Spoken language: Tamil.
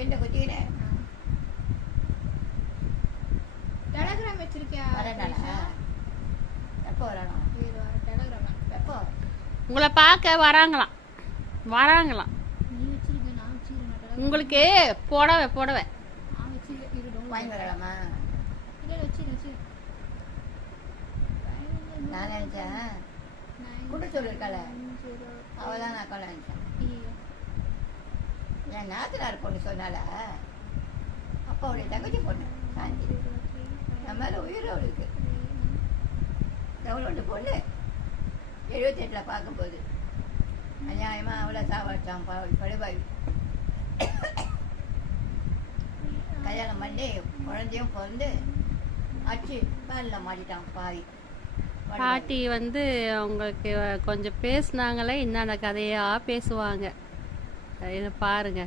பின்ன குத்திக்கிறேன். டெலகிராம் வச்சிருக்கியா? வரேன்டா. எப்போ வரணும்? டெலகிராம் எப்போ? உங்களை பார்க்க வராங்களாம். நீ வச்சிருக்க, நான் வச்சிருக்கேன். உங்களுக்கு புடவை நான் வச்சிருக்கேன். வாங்கி வரலாமா? இல்லை வச்சிரு. நான் நினைச்சேன் கூட சொல்லிருக்காள அவதான் நான் கொள்ள நினைச்சேன். என் நாத்தனார் பொண்ணு சொன்னால அப்பாவுடைய தங்கச்சி பொண்ணு சாந்தி. நம்ம மேல உயிர் அவளுக்கு. எவ்வளோண்டு பொண்ணு 78 பார்க்கும்போது அநியாயமா அவளை சாவடிச்சான் படுபாய். கல்யாணம் பண்ணி குழந்தையும் பிறந்து அச்சு பாலில் மாட்டிட்டான் பாவி. பாட்டி வந்து அவங்களுக்கு கொஞ்சம் பேசுனாங்களே, இன்னும் அந்த கதையா பேசுவாங்க. இதை பாருங்க.